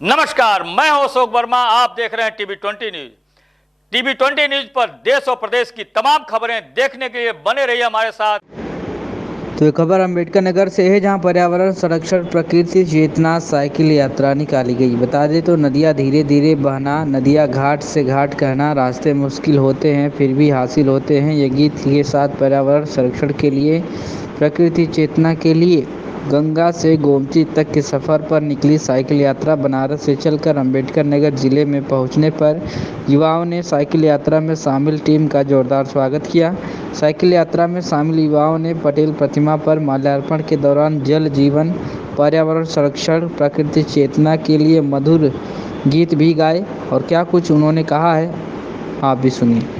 नमस्कार, मैं हूं अशोक वर्मा। आप देख रहे हैं टीवी 20 न्यूज। टीवी 20 न्यूज पर देश और प्रदेश की तमाम खबरें देखने के लिए बने रहिए हमारे साथ। तो ये खबर अम्बेडकर नगर से है, जहां पर्यावरण संरक्षण प्रकृति चेतना साइकिल यात्रा निकाली गई। बता दें तो नदियां धीरे धीरे बहना, नदियां घाट से घाट कहना, रास्ते मुश्किल होते हैं फिर भी हासिल होते हैं। ये गीत के साथ पर्यावरण संरक्षण के लिए, प्रकृति चेतना के लिए गंगा से गोमती तक के सफ़र पर निकली साइकिल यात्रा बनारस से चलकर अम्बेडकर नगर जिले में पहुंचने पर युवाओं ने साइकिल यात्रा में शामिल टीम का जोरदार स्वागत किया। साइकिल यात्रा में शामिल युवाओं ने पटेल प्रतिमा पर माल्यार्पण के दौरान जल जीवन, पर्यावरण संरक्षण, प्रकृति चेतना के लिए मधुर गीत भी गाए। और क्या कुछ उन्होंने कहा है, आप भी सुनिए।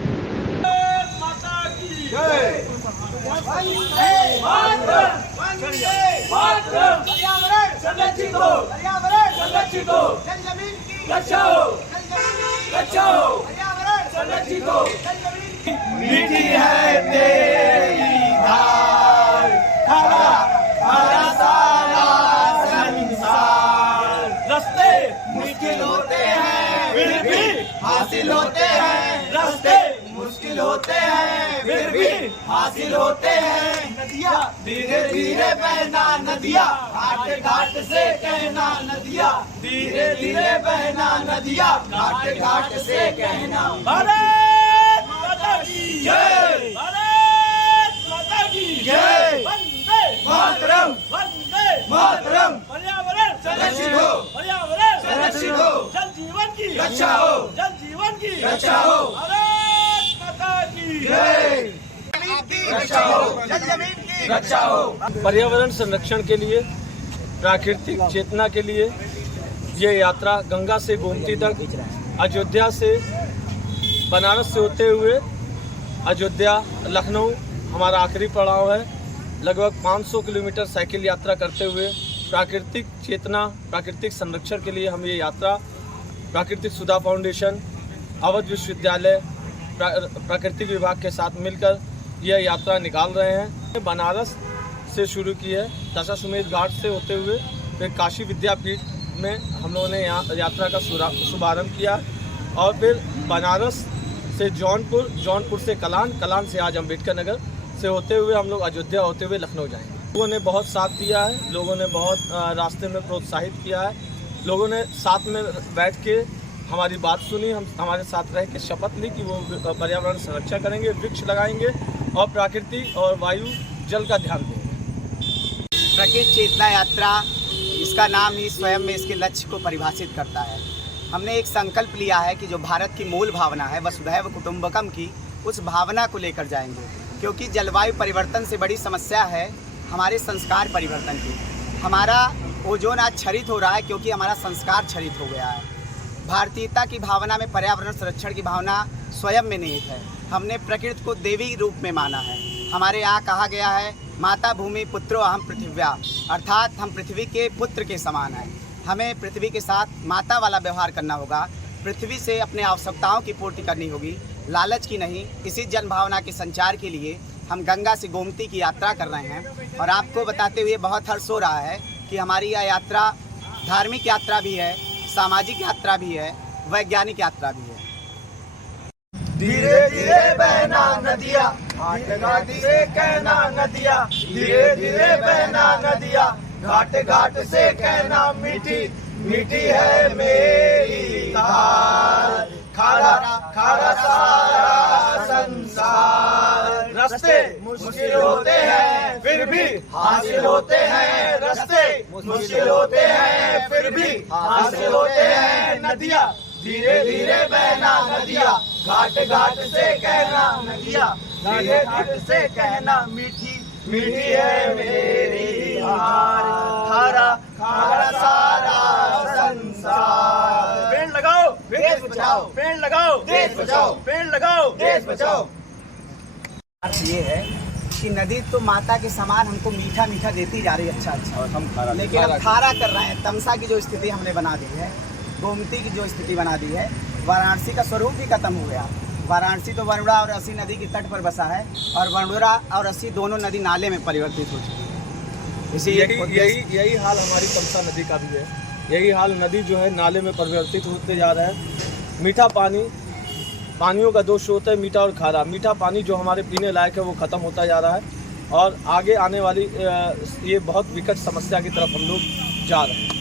मीठी है तेरी धार, हरा हरा सारा संसार। रास्ते मुश्किल होते हैं फिर भी हासिल होते हैं। रास्ते मुश्किल होते हैं फिर भी हासिल होते हैं। नदियाँ धीरे धीरे बहना, नदियाँ घाट घाट से कहना, नदियाँ धीरे धीरे बहना, नदियाँ घाट घाट से कहना। भारत माता की जय, भारत माता की जय। वंदे मातरम, वंदे मातरम। पर्यावरण संरक्षित हो, पर्यावरण संरक्षित हो। जल जीवन की रक्षा हो, जल जीवन की रक्षा हो। भारत माता की जय, रक्षा हो, जल जमीन की रक्षा हो। पर्यावरण संरक्षण के लिए, प्राकृतिक चेतना के लिए ये यात्रा गंगा से गोमती तक, अयोध्या से बनारस से होते हुए अयोध्या लखनऊ हमारा आखिरी पड़ाव है। लगभग 500 किलोमीटर साइकिल यात्रा करते हुए प्राकृतिक चेतना, प्राकृतिक संरक्षण के लिए हम ये यात्रा प्राकृतिक सुधा फाउंडेशन, अवध विश्वविद्यालय, प्राकृतिक विभाग के साथ मिलकर यह यात्रा निकाल रहे हैं। बनारस से शुरू की है, दशाश्वमेध घाट से होते हुए फिर काशी विद्यापीठ में हम लोगों ने यहाँ यात्रा का शुभारंभ किया और फिर बनारस से जौनपुर, जौनपुर से कलान, कलान से आज अम्बेडकर नगर से होते हुए हम लोग अयोध्या होते हुए लखनऊ जाएंगे। लोगों ने बहुत साथ दिया है, लोगों ने बहुत रास्ते में प्रोत्साहित किया है, लोगों ने साथ में बैठ के हमारी बात सुनी, हम हमारे साथ रह के शपथ ली कि वो पर्यावरण संरक्षण करेंगे, वृक्ष लगाएंगे और प्रकृति और वायु जल का ध्यान देंगे। प्रकृति चेतना यात्रा, इसका नाम ही स्वयं में इसके लक्ष्य को परिभाषित करता है। हमने एक संकल्प लिया है कि जो भारत की मूल भावना है वसुधैव कुटुंबकम की, उस भावना को लेकर जाएंगे, क्योंकि जलवायु परिवर्तन से बड़ी समस्या है हमारे संस्कार परिवर्तन की। हमारा ओजोन आज क्षरित हो रहा है क्योंकि हमारा संस्कार क्षरित हो गया है। भारतीयता की भावना में पर्यावरण संरक्षण की भावना स्वयं में निहित है। हमने प्रकृति को देवी रूप में माना है। हमारे यहाँ कहा गया है, माता भूमि पुत्रो अहम पृथिव्या, अर्थात हम पृथ्वी के पुत्र के समान हैं। हमें पृथ्वी के साथ माता वाला व्यवहार करना होगा, पृथ्वी से अपने आवश्यकताओं की पूर्ति करनी होगी, लालच की नहीं। इसी जन भावना के संचार के लिए हम गंगा से गोमती की यात्रा कर रहे हैं। और आपको बताते हुए बहुत हर्ष हो रहा है कि हमारी यह यात्रा धार्मिक यात्रा भी है, सामाजिक यात्रा भी है, वैज्ञानिक यात्रा भी है। धीरे धीरे बहना नदियाँ घाट घाट से कहना, नदियाँ धीरे धीरे बहना, नदियाँ घाट घाट से कहना। मीठी मीठी है मेरी धार, खारा खारा सारा संसार। रास्ते मुश्किल होते हैं फिर भी हासिल होते हैं। रास्ते मुश्किल होते हैं फिर भी हासिल होते हैं। नदियाँ धीरे धीरे बहना, नदियाँ घाट घाट से कहना, नदियाँ धीरे घाट से कहना। मीठी मीठी है मेरी हार, खारा खारा सारा संसार। पेड़ लगाओ देश बचाओ, पेड़ लगाओ देश बचाओ, पेड़ लगाओ देश बचाओ। ये है कि नदी तो माता के समान हमको मीठा मीठा देती जा रही है, अच्छा, लेकिन अब खारा कर रहे हैं। तमसा की जो स्थिति हमने बना दी है, गोमती की जो स्थिति बना दी है, वाराणसी का स्वरूप भी खत्म हो गया। वाराणसी तो वरुणा और असी नदी के तट पर बसा है और वरुणा और असी दोनों नदी नाले में परिवर्तित हो चुकी है। यही हाल हमारी तमसा नदी का भी है। यही हाल नदी जो है नाले में परिवर्तित होते जा रहा है। मीठा पानी, पानियों का दो स्रोत है, मीठा और खारा। मीठा पानी जो हमारे पीने लायक है वो ख़त्म होता जा रहा है और आगे आने वाली ये बहुत विकट समस्या की तरफ हम लोग जा रहे हैं।